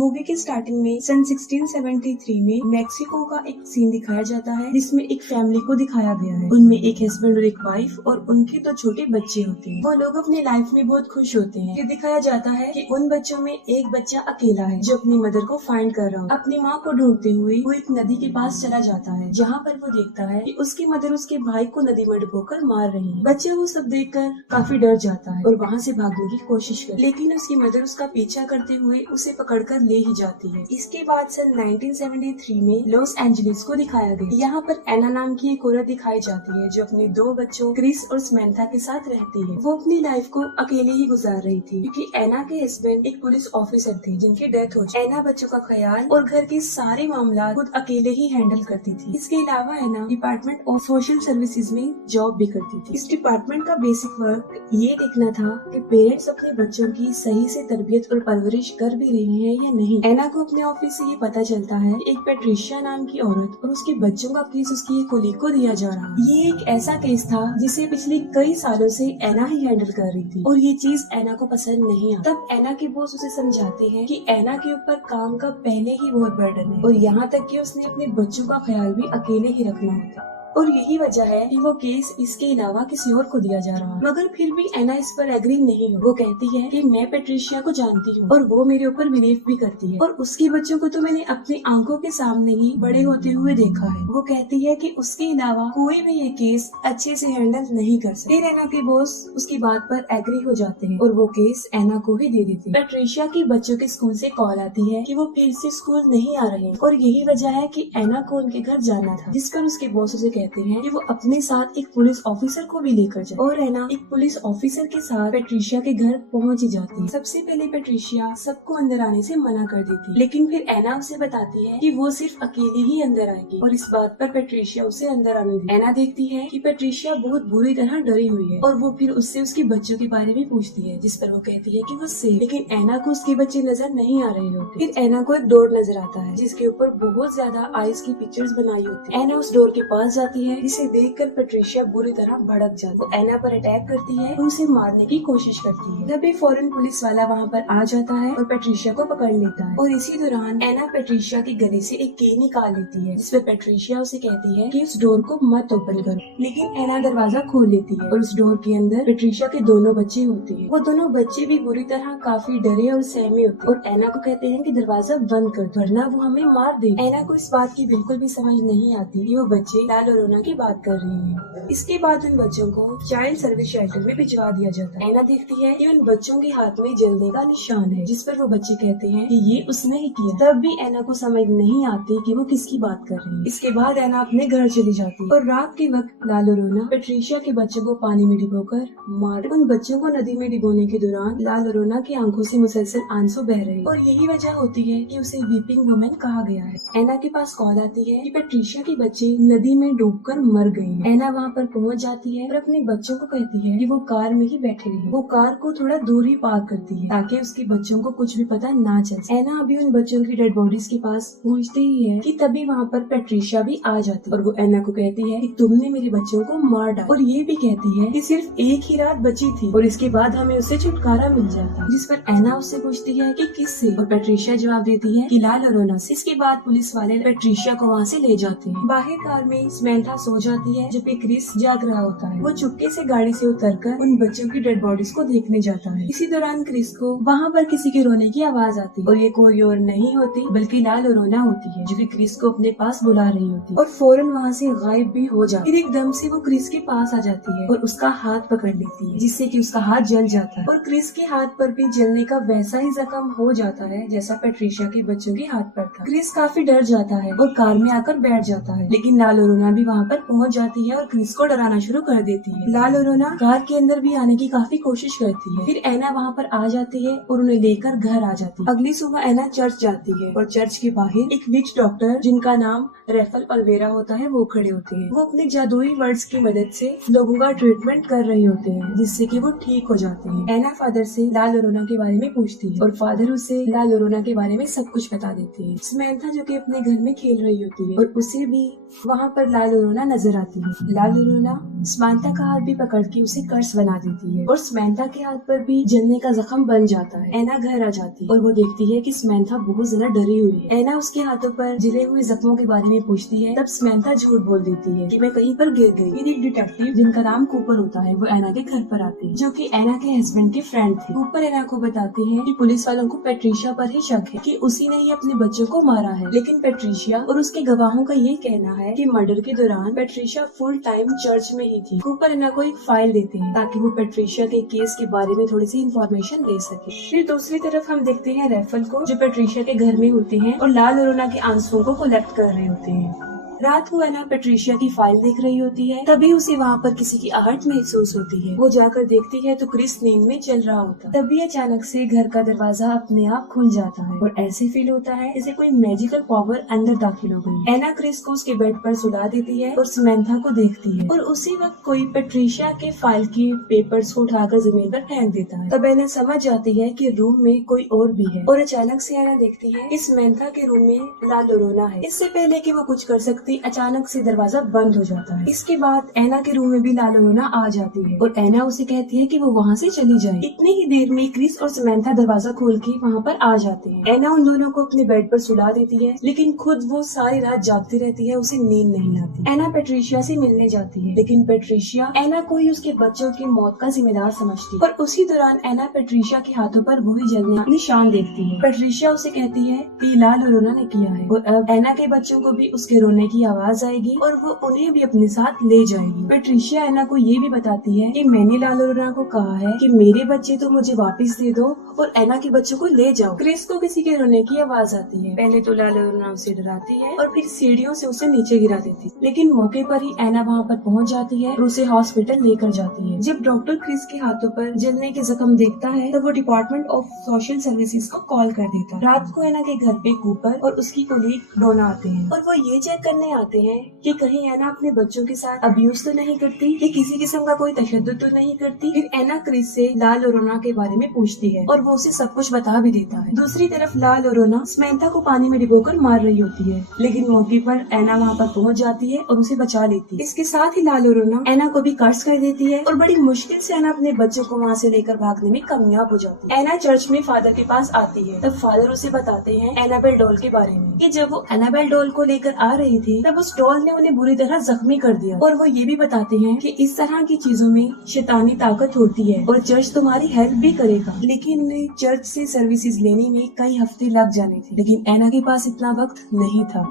Movie के starting में सन 1673 में मैक्सिको का एक सीन दिखाया जाता है जिसमें एक फैमिली को दिखाया गया है। उनमें एक हस्बैंड और एक वाइफ और उनके 2 छोटे बच्चे होते हैं। वो लोग अपनी लाइफ में बहुत खुश होते हैं। ये दिखाया जाता है कि उन बच्चों में एक बच्चा अकेला है जो अपनी मदर को फाइंड कर रहा है। अपनी माँ को ढूंढते हुए वो एक नदी के पास चला जाता है जहाँ पर वो देखता है कि उसकी मदर उसके भाई को नदी में डुबोकर मार रही है। बच्चा वो सब देखकर काफी डर जाता है और वहाँ से भागने की कोशिश करता है, लेकिन उसकी मदर उसका पीछा करते हुए उसे पकड़कर ले ही जाती है। इसके बाद सन 1973 में लॉस एंजलिस को दिखाया गया। यहाँ पर एना नाम की एक औरत दिखाई जाती है जो अपने 2 बच्चों क्रिस और समंथा के साथ रहती है। वो अपनी लाइफ को अकेले ही गुजार रही थी क्योंकि एना के हस्बैंड एक पुलिस ऑफिसर थे जिनकी डेथ हो चुकी। एना बच्चों का ख्याल और घर के सारे मामला खुद अकेले ही हैंडल करती थी। इसके अलावा एना डिपार्टमेंट ऑफ सोशल सर्विसेज में जॉब भी करती थी। इस डिपार्टमेंट का बेसिक वर्क ये देखना था कि पेरेंट्स अपने बच्चों की सही से तरबियत और परवरिश कर भी रहे हैं या नहीं। एना को अपने ऑफिस से ये पता चलता है एक पेट्रिशिया नाम की औरत और उसके बच्चों का केस उसकी एक कोलीग को दिया जा रहा है। ये एक ऐसा केस था जिसे पिछले कई सालों से एना ही हैंडल कर रही थी और ये चीज एना को पसंद नहीं आई। तब एना के बॉस उसे समझाते हैं कि एना के ऊपर काम का पहले ही बहुत बर्डन है और यहाँ तक कि उसने अपने बच्चों का ख्याल भी अकेले ही रखना होता है और यही वजह है कि वो केस इसके अलावा किसी और को दिया जा रहा है। मगर फिर भी एना इस पर एग्री नहीं हो। वो कहती है कि मैं पेट्रिशिया को जानती हूँ और वो मेरे ऊपर बिलीव भी करती है और उसके बच्चों को तो मैंने अपनी आंखों के सामने ही बड़े होते हुए देखा है। वो कहती है कि उसके अलावा कोई भी ये केस अच्छे से हैंडल नहीं कर सकता। फिर एना के बॉस उसकी बात पर एग्री हो जाते हैं और वो केस एना को ही दे देते हैं। पेट्रिशिया के बच्चों के स्कूल से कॉल आती है कि वो फिर से स्कूल नहीं आ रहे और यही वजह है कि एना को उनके घर जाना था, जिस पर उसके बॉस उसे कहते हैं कि वो अपने साथ एक पुलिस ऑफिसर को भी लेकर जाए और एना एक पुलिस ऑफिसर के साथ पेट्रिशिया के घर पहुंच ही जाती है। सबसे पहले पेट्रिशिया सबको अंदर आने से मना कर देती है, लेकिन फिर एना उसे बताती है कि वो सिर्फ अकेली ही अंदर आएगी और इस बात पर पेट्रिशिया उसे अंदर आने देती है। एना देखती है कि पेट्रिशिया बहुत बुरी तरह डरी हुई है और वो फिर उससे उसके बच्चों के बारे में पूछती है, जिस पर वो कहती है कि वो सेफ, लेकिन एना को उसके बच्चे नजर नहीं आ रहे होते। फिर एना को एक डोर नजर आता है जिसके ऊपर बहुत ज्यादा आइस की पिक्चर्स बनाई होती है। एना उस डोर के पास जाती है जिसे देखकर पेट्रिशिया बुरी तरह भड़क जाती है। वो एना पर अटैक करती है और उसे मारने की कोशिश करती है। तभी फौरन पुलिस वाला वहाँ पर आ जाता है और पेट्रिशिया को पकड़ लेता है और इसी दौरान एना पेट्रिशिया के गले से एक की निकाल लेती है, जिसपे पेट्रिशिया उसे कहती है कि उस डोर को मत ओपन करो, लेकिन एना दरवाजा खोल लेती है और उस डोर के अंदर पेट्रिशिया के दोनों बच्चे होते हैं। वो दोनों बच्चे भी बुरी तरह काफी डरे और सहमे होते हैं और एना को कहते हैं कि दरवाजा बंद कर दो वरना वो हमें मार दे। एना को इस बात की बिल्कुल भी समझ नहीं आती कि वो बच्चे लाल और रोना की बात कर रहे हैं। इसके बाद उन बच्चों को चाइल्ड सर्विस शेल्टर में भिजवा दिया जाता है। एना देखती है कि उन बच्चों के हाथ में जलने का निशान है, जिस पर वो बच्चे कहते हैं कि ये उसने ही किया। तब भी एना को समझ नहीं आती कि वो किसकी बात कर रही है। इसके बाद एना अपने घर चली जाती है और रात के वक्त लाल और रोना पेट्रिशिया के बच्चों को पानी में डिबोकर मार। उन बच्चों को नदी में डिबोने के दौरान लाल और रोना की आंखों से मुसलसल आंसू बह रहे हैं और यही वजह होती है कि उसे वीपिंग वुमेन कहा गया है। एना के पास कॉल आती है कि पेट्रिशिया के बच्चे नदी में डूबकर मर गए हैं। एना वहाँ पर पहुँच जाती है और अपने बच्चों को कहती है कि वो कार में ही बैठे रहे। वो कार को थोड़ा दूर ही पार्क करती है ताकि उसके बच्चों को कुछ भी पता ना चले। एना अभी उन बच्चों की डेड बॉडीज के पास पहुँचते ही है कि तभी वहाँ पर पेट्रिशिया भी आ जाती है और वो एना को कहती है कि तुमने मेरे बच्चों को मार डाला और ये भी कहती है कि सिर्फ एक ही रात बची थी और इसके बाद हमें उससे छुटकारा मिल जाता। जिस पर एना उससे पूछती है कि किससे और पेट्रिशिया जवाब देती है कि लाल और रोना से। इसके बाद पुलिस वाले पेट्रिशिया को वहाँ से ले जाते हैं। बाहर कार में समंथा सो जाती है जबकि क्रिस जाग रहा होता है। वो चुपके से गाड़ी से उतरकर उन बच्चों की डेड बॉडीज को देखने जाता है। इसी दौरान क्रिस को वहाँ पर किसी के रोने की आवाज आती है और ये कोई और नहीं होती बल्कि लाल और रोना होती है जो कि क्रिस को अपने पास बुला रही होती है और फौरन वहाँ से गायब भी हो जाती है। फिर एकदम से वो क्रिस के पास आ जाती है और उसका हाथ पकड़ लेती है जिससे कि उसका हाथ जल जाता है और क्रिस के हाथ पर भी जलने का वैसा ही जख्म हो जाता है जैसा पेट्रिशिया के बच्चों के हाथ पर था। क्रिस काफी डर जाता है और कार में आकर बैठ जाता है, लेकिन लाल और रोना भी वहाँ पर पहुँच जाती है और क्रिस को डराना शुरू कर देती है। लाल और रोना कार के अंदर भी आने की काफी कोशिश करती है। फिर एना वहाँ पर आ जाती है और उन्हें लेकर घर आ जाती है। अगली सुबह एना चर्च जाती है और चर्च के बाहर एक विच डॉक्टर जिनका नाम रेफल अल्वेरा होता है वो खड़े होते हैं। वो अपने जादुई वर्ड्स की मदद से लोगों का ट्रीटमेंट कर रहे होते हैं जिससे कि वो ठीक हो जाते हैं। एना फादर से लाल और रोना के बारे में पूछती है और फादर उसे लाल और रोना के बारे में सब कुछ बता देते हैं। समंथा जो कि अपने घर में खेल रही होती है और उसे भी वहाँ पर लाल और लोरोना नजर आती है। लाल लोरोना समंथा का हाथ भी पकड़ के उसे कर्स बना देती है और समंथा के हाथ पर भी जलने का जख्म बन जाता है। एना घर आ जाती है और वो देखती है कि समंथा बहुत ज्यादा डरी हुई है। एना उसके हाथों पर जले हुए जख्मों के बारे में पूछती है। तब समंथा झूठ बोल देती है कि मैं कहीं पर गिर गई। फिर एक डिटेक्टिव जिनका नाम कूपर होता है वो एना के घर पर आते हैं, जो कि एना के हस्बैंड के फ्रेंड थे। कूपर एना को बताते हैं कि पुलिस वालों को पेट्रिशिया पर ही शक है कि उसी ने ही अपने बच्चों को मारा है, लेकिन पेट्रिशिया और उसके गवाहों का ये कहना है कि मर्डर के दौरान पेट्रिशिया फुल टाइम चर्च में ही थी। कूपर एना को एक फाइल देते हैं ताकि वो पेट्रिशिया के केस के बारे में थोड़ी सी इंफॉर्मेशन ले सके। फिर दूसरी तरफ हम देखते हैं रेफल को, जो पेट्रिशिया के घर में होते हैं और लाल लोरोना के आंसुओं को कलेक्ट कर रहे होते हैं। रात को एना पेट्रिशिया की फाइल देख रही होती है, तभी उसे वहाँ पर किसी की आहट महसूस होती है। वो जाकर देखती है तो क्रिस नींद में चल रहा होता है। तभी अचानक से घर का दरवाजा अपने आप खुल जाता है और ऐसे फील होता है जैसे कोई मैजिकल पावर अंदर दाखिल हो गई। एना क्रिस को उसके बेड पर सुला देती है और समंथा को देखती है और उसी वक्त कोई पेट्रिशिया के फाइल के पेपर्स को उठाकर जमीन पर फेंक देता है। तब एना समझ जाती है कि रूम में कोई और भी है और अचानक से एना देखती है कि समंथा के रूम में लाल लोरोना है। इससे पहले कि वो कुछ कर सकती अचानक से दरवाजा बंद हो जाता है। इसके बाद एना के रूम में भी लाल लोरोना आ जाती है और एना उसे कहती है कि वो वहाँ से चली जाए। इतनी ही देर में क्रिस और समंथा दरवाजा खोल के वहाँ पर आ जाते हैं। एना उन दोनों को अपने बेड पर सुला देती है, लेकिन खुद वो सारी रात जागती रहती है, उसे नींद नहीं आती। एना पेट्रिशिया से मिलने जाती है, लेकिन पेट्रिशिया एना को ही उसके बच्चों की मौत का जिम्मेदार समझती है। और उसी दौरान एना पेट्रिशिया के हाथों पर वही जलने का निशान देखती है। पेट्रिशिया उसे कहती है कि लाल लोरोना ने किया है और अब एना के बच्चों को भी उसके रोने की आवाज आएगी और वो उन्हें भी अपने साथ ले जाएगी। पेट्रिशिया एना को ये भी बताती है कि मैंने लाल लोरोना को कहा है कि मेरे बच्चे तो मुझे वापस दे दो और एना के बच्चों को ले जाओ। क्रिस को किसी के रोने की आवाज आती है। पहले तो लाल लोरोना उसे डराती है और फिर सीढ़ियों से उसे नीचे गिरा देती है, लेकिन मौके पर ही एना वहाँ पर पहुँच जाती है और उसे हॉस्पिटल लेकर जाती है। जब डॉक्टर क्रिस के हाथों पर जलने के जख्म देखता है तो वो डिपार्टमेंट ऑफ सोशल सर्विसेज को कॉल कर देता है। रात को एना के घर पे कूपर और उसकी कोलीग डोना आते हैं और वो ये चेक करने आते हैं कि कहीं एना अपने बच्चों के साथ अब्यूज तो नहीं करती, कि किसी किस्म का कोई तशद्दुद तो नहीं करती। फिर एना क्रिस से लाल लोरोना के बारे में पूछती है और वो उसे सब कुछ बता भी देता है। दूसरी तरफ लाल लोरोना समंथा को पानी में डुबोकर मार रही होती है, लेकिन मौके पर एना वहाँ पर पहुँच जाती है और उसे बचा लेती है। इसके साथ ही लाल लोरोना एना को भी कर्स कर देती है और बड़ी मुश्किल से एना अपने बच्चों को वहाँ से लेकर भागने में कामयाब हो जाती है। एना चर्च में फादर के पास आती है, तब फादर उसे बताते हैं एनाबेल डॉल के बारे में कि जब वो एनाबेल डॉल को लेकर आ रही थी तब उस डॉल ने उन्हें बुरी तरह जख्मी कर दिया। और वो ये भी बताते हैं कि इस तरह की चीजों में शैतानी ताकत होती है और चर्च तुम्हारी हेल्प भी करेगा। लेकिन उन्हें चर्च से सर्विसेज लेने में कई हफ्ते लग जाने थे, लेकिन एना के पास इतना वक्त नहीं था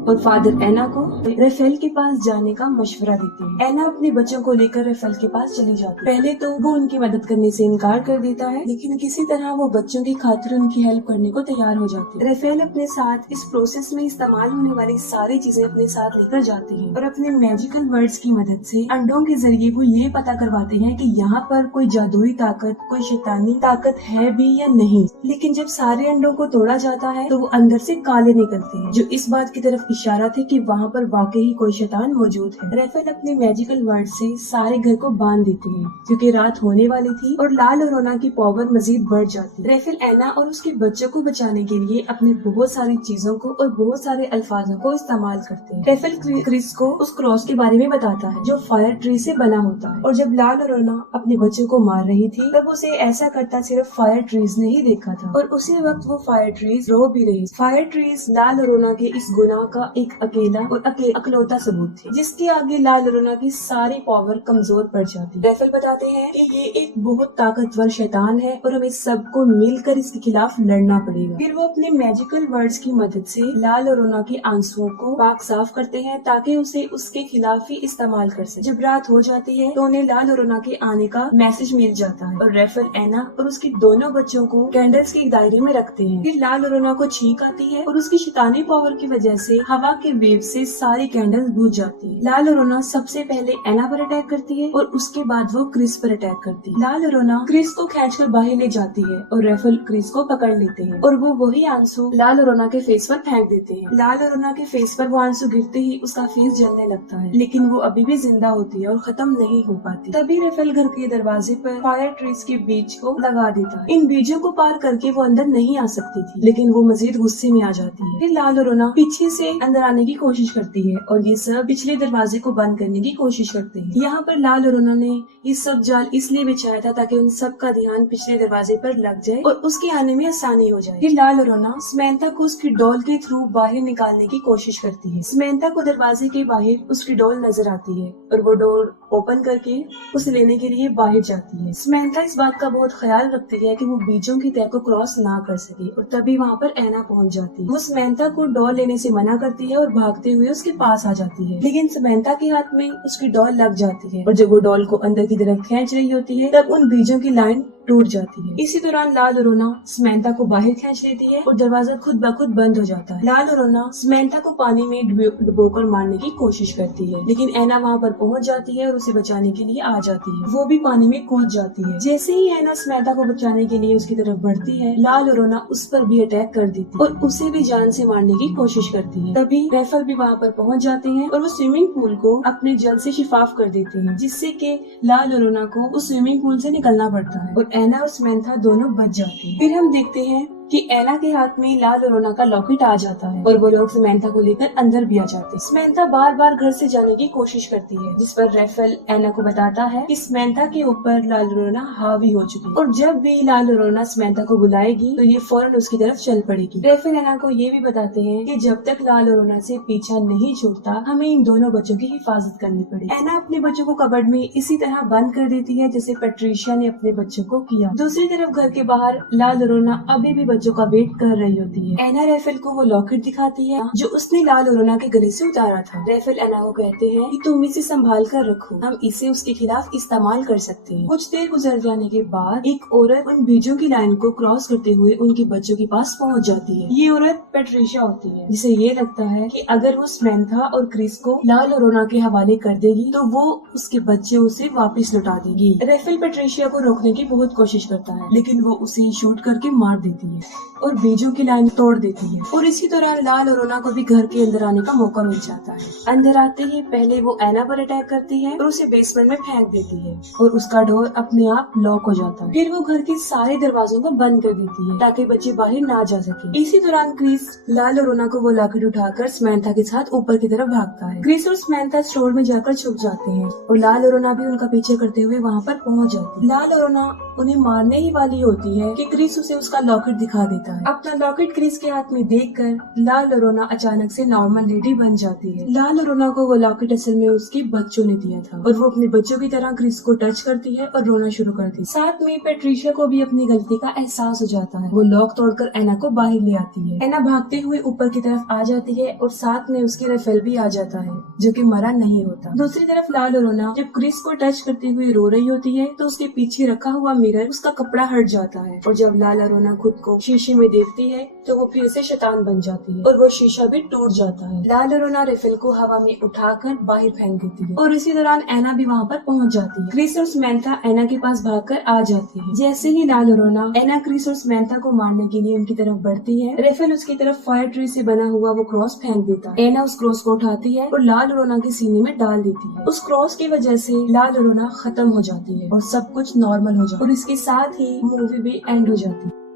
और फादर एना को रेफेल के पास जाने का मशवरा देते हैं। एना अपने बच्चों को लेकर रेफेल के पास चली जाती है। पहले तो वो उनकी मदद करने से इनकार कर देता है, लेकिन किसी तरह वो बच्चों की खातिर उनकी हेल्प करने को तैयार हो जाती है। रेफेल अपने साथ इस प्रोसेस में इस्तेमाल होने वाली सारी चीजें अपने साथ लेकर जाते हैं और अपने मैजिकल वर्ड्स की मदद से अंडों के जरिए वो ये पता करवाते हैं कि यहाँ पर कोई जादुई ताकत, कोई शैतानी ताकत है भी या नहीं। लेकिन जब सारे अंडों को तोड़ा जाता है तो वो अंदर से काले निकलते हैं, जो इस बात की तरफ इशारा थे कि वहाँ पर वाकई कोई शैतान मौजूद है। रेफेल अपने मैजिकल वर्ड से सारे घर को बांध देती है क्योंकि रात होने वाली थी और लाल लोरोना की पावर मजीद बढ़ जाती है। रेफेल एना और उसके बच्चों को बचाने के लिए अपने बहुत सारी चीजों को और बहुत सारे अल्फाजों को इस्तेमाल करते हैं। रेफेल क्रिस को उस क्रॉस के बारे में बताता है जो फायर ट्री से बना होता है, और जब लाल लोरोना अपने बच्चों को मार रही थी तब उसे ऐसा करता सिर्फ फायर ट्रीज ने ही देखा था और उसी वक्त वो फायर ट्रीज रो भी रही। फायर ट्रीज लाल लोरोना के इस गुनाह का एक अकेला और अकलौता सबूत थी, जिसके आगे लाल लोरोना की सारी पावर कमजोर पड़ जाती। रेफेल बताते हैं कि ये एक बहुत ताकतवर शैतान है और हमें सबको मिलकर इसके खिलाफ लड़ना पड़ेगा। फिर वो अपने मैजिकल वर्ड्स की मदद से लाल लोरोना के आंसुओं को पाक साफ करते हैं ताकि उसे उसके खिलाफ ही इस्तेमाल कर सके। जब रात हो जाती है तो उन्हें लाल लोरोना के आने का मैसेज मिल जाता है और रेफेल एना और उसके दोनों बच्चों को कैंडल्स के एक दायरे में रखते हैं। फिर लाल लोरोना को छींक आती है और उसकी शैतानी पावर की वजह से हवा के वेव से सारी कैंडल्स बुझ जाती है। लाल लोरोना सबसे पहले एना पर अटैक करती है और उसके बाद वो क्रिस पर अटैक करती है। लाल लोरोना क्रिस को खींचकर बाहर ले जाती है और रेफेल क्रिस को पकड़ लेते हैं और वो वही आंसू लाल लोरोना के फेस पर फेंक देते हैं। लाल लोरोना के फेस पर वो आंसू गिरते ही उसका फेस जलने लगता है, लेकिन वो अभी भी जिंदा होती है और खत्म नहीं हो पाती। तभी रेफेल घर के दरवाजे पर फायर ट्रीज के बीज को लगा देता है। इन बीजों को पार करके वो अंदर नहीं आ सकती थी, लेकिन वो मजीद गुस्से में आ जाती है। फिर लाल लोरोना पीछे से अंदर आने की कोशिश करती है और ये सब पिछले दरवाजे को बंद करने की कोशिश करते हैं। यहाँ पर लाल और रोना ने ये सब जाल इसलिए बिछाया था ताकि उन सब का ध्यान पिछले दरवाजे पर लग जाए और उसके आने में आसानी हो जाए। फिर लाल और रोना समंथा को उसकी डॉल के थ्रू बाहर निकालने की कोशिश करती है। समंथा को दरवाजे के बाहर उसकी डॉल नजर आती है और वो डोर ओपन करके उसे लेने के लिए बाहर जाती है। समंथा इस बात का बहुत ख्याल रखती है कि वो बीजों की तह को क्रॉस ना कर सके और तभी वहाँ पर ऐना पहुँच जाती है। वो समंथा को डॉल लेने से मना करती है और भागते हुए उसके पास आ जाती है, लेकिन समंथा के हाथ में उसकी डॉल लग जाती है और जब वो डॉल को अंदर की तरफ खींच रही होती है तब उन बीजों की लाइन टूट जाती है। इसी दौरान लाल और रोना समंथा को बाहर खींच लेती है और दरवाजा खुद ब खुद बंद हो जाता है। लाल और रोना समंथा को पानी में डुबोकर मारने की कोशिश करती है, लेकिन ऐना वहाँ पर पहुँच जाती है और उसे बचाने के लिए आ जाती है। वो भी पानी में कूद जाती है। जैसे ही ऐना समंथा को बचाने के लिए उसकी तरफ बढ़ती है, लाल और रोना उस पर भी अटैक कर देती है और उसे भी जान से मारने की कोशिश करती है। तभी रेफल भी वहाँ पर पहुँच जाते हैं और वो स्विमिंग पूल को अपने जल से शिफाफ कर देते हैं, जिससे कि लाल और रोना को उस स्विमिंग पूल से निकलना पड़ता है और ऐना और समंथा दोनों बच जाते हैं। फिर हम देखते हैं कि ऐना के हाथ में लाल और रोना का लॉकेट आ जाता है और वो लोग समंथा को लेकर अंदर भी आ जाते हैं। समंथा बार बार घर से जाने की कोशिश करती है, जिस पर रेफल ऐना को बताता है कि समंथा के ऊपर लाल और रोना हावी हो चुकी है और जब भी लाल और रोना समंथा को बुलाएगी तो ये फौरन उसकी तरफ चल पड़ेगी। रेफल ऐना को ये भी बताते हैं कि जब तक लाल और रोना से पीछा नहीं छूटता हमें इन दोनों बच्चों की हिफाजत करनी पड़ेगी। ऐना अपने बच्चों को कबर्ड में इसी तरह बंद कर देती है जैसे पैट्रिशिया ने अपने बच्चों को किया। दूसरी तरफ घर के बाहर लाल और रोना अभी भी बच्चों का वेट कर रही होती है। ऐना रेफल को वो लॉकेट दिखाती है जो उसने लाल और रोना के गले से उतारा था। रेफल ऐना को कहते हैं कि तुम इसे संभाल कर रखो, हम इसे उसके खिलाफ इस्तेमाल कर सकते हैं। कुछ देर गुजर जाने के बाद एक औरत उन बीजों की लाइन को क्रॉस करते हुए उनके बच्चों के पास पहुंच जाती है। ये औरत पैट्रिशिया होती है, जिसे ये लगता है कि अगर वो समंथा और क्रिस को लाल और रोना के हवाले कर देगी तो वो उसके बच्चे उसे वापस लौटा देगी। रेफल पैट्रिशिया को रोकने की बहुत कोशिश करता है, लेकिन वो उसे शूट करके मार देती है और बीजों की लाइन तोड़ देती है और इसी दौरान लाल और रोना को भी घर के अंदर आने का मौका मिल जाता है। अंदर आते ही पहले वो ऐना पर अटैक करती है और उसे बेसमेंट में फेंक देती है और उसका डोर अपने आप लॉक हो जाता है। फिर वो घर के सारे दरवाजों को बंद कर देती है ताकि बच्चे बाहर ना जा सके। इसी दौरान क्रिस लाल और रोना को वो लॉकेट उठाकर समंथा के साथ ऊपर की तरफ भागता है। क्रिस और समंथा स्टोर में जाकर छुप जाते हैं और लाल और रोना भी उनका पीछे करते हुए वहाँ पर पहुँच जाती है। लाल और रोना उन्हें मारने ही वाली होती है कि क्रिस उसे उसका लॉकेट दिखा देता है। अपना लॉकेट क्रिस के हाथ में देखकर लाल और रोना अचानक से नॉर्मल लेडी बन जाती है। लाल और रोना को वो लॉकेट असल में उसके बच्चों ने दिया था और वो अपने बच्चों की तरह क्रिस को टच करती है और रोना शुरू करती है। साथ में पैट्रिशिया को भी अपनी गलती का एहसास हो जाता है। वो लॉक तोड़कर ऐना को बाहर ले आती है। ऐना भागते हुए ऊपर की तरफ आ जाती है और साथ में उसकी रेफल भी आ जाता है जो कि मरा नहीं होता। दूसरी तरफ लाल और रोना जब क्रिस को टच करते हुए रो रही होती है तो उसके पीछे रखा हुआ मिरर उसका कपड़ा हट जाता है और जब लाल और रोना खुद को शीशे में देखती है तो वो फिर से शैतान बन जाती है और वो शीशा भी टूट जाता है। लाल और रोना रेफल को हवा में उठाकर बाहर फेंक देती है और इसी दौरान ऐना भी वहाँ पर पहुँच जाती है। क्रिस और समंथा ऐना के पास भागकर आ जाती है। जैसे ही लाल और रोना ऐना क्रिस और समंथा को मारने के लिए उनकी तरफ बढ़ती है, रेफल उसकी तरफ फायर ट्री से बना हुआ वो क्रॉस फेंक देता है। ऐना उस क्रॉस को उठाती है और लाल और रोना के सीने में डाल देती है। उस क्रॉस की वजह से लाल और रोना खत्म हो जाती है और सब कुछ नॉर्मल हो जाता है और इसके साथ ही मूवी भी एंड हो जाती है।